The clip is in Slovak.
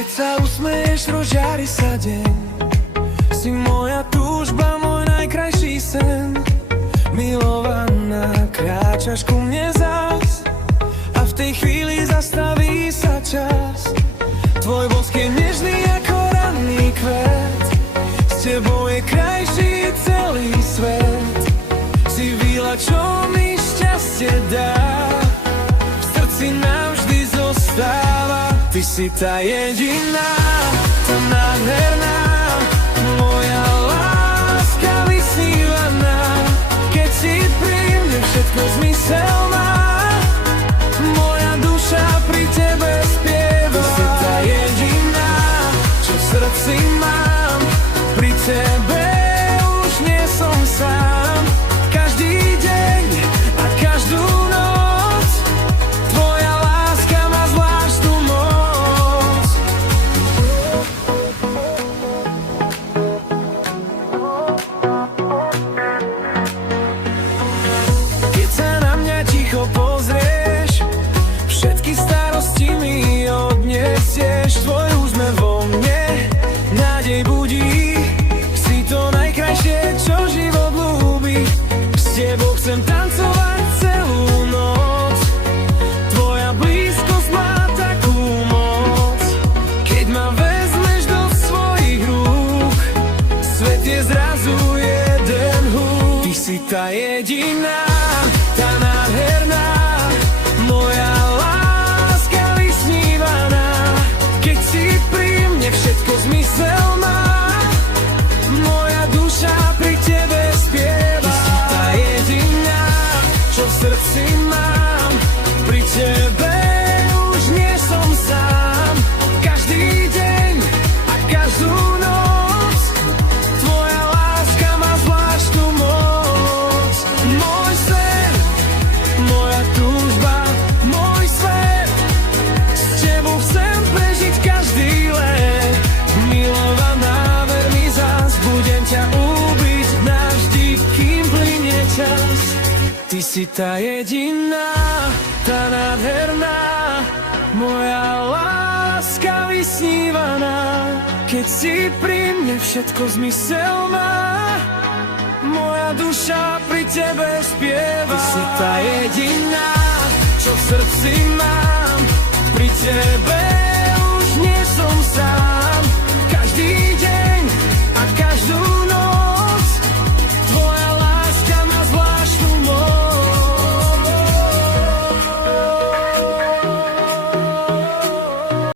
Keď sa usmeješ, rozžiari sa deň. Si moja túžba, môj najkrajší sen. Milovaná, kráčaš ku mne zás a v tej chvíli zastaví sa čas. Tvoj bosk je nežný ako ranný kvet. S tebou je krajší celý svet. Si víla, čo mi šťastie dá. V srdci navždy zostáva. Ty si tá jediná, tá nádherná, moja láska vysnívaná. Keď si pri mne všetko zmysel má, moja duša pri tebe spieva. Ty si tá jediná, čo v srdci mám, pri tebe už nie som sám. Každý deň a každú noc tvoja láska má zvláštnu moc. Keď sa na mňa ticho pozrieš, všetky starosti mi odniesieš. Tvoj úsmev vo mne nádej budí. Si to najkrajšie, čo život ľúbi. S tebou chcem tancovať celú noc. Tvoja blízkosť má takú moc. Keď ma vezmeš do svojich rúk, svet je zrazu jeden húk. Ty si tá jediná, tá nádherná, moja láska vysnívaná. Keď si pri mne všetko zmysel má, moja duša pri tebe spieva. Ty si tá jediná, čo v srdci mám, pri tebe už nie som sám. Každý deň a každú noc tvoja láska má zvláštnu moc. Môj sen, moja túžba, môj svet, s tebou chcem prežiť každý let. Milovaná, ver mi zás, budem ťa úbiť navždy, kým plynie čas. Ty si tá jediná, tá nádherná, moja láska vysnívaná. Keď si pri mne všetko zmysel má, moja duša pri tebe spieva. Ty si tá jediná, čo v srdci mám, pri tebe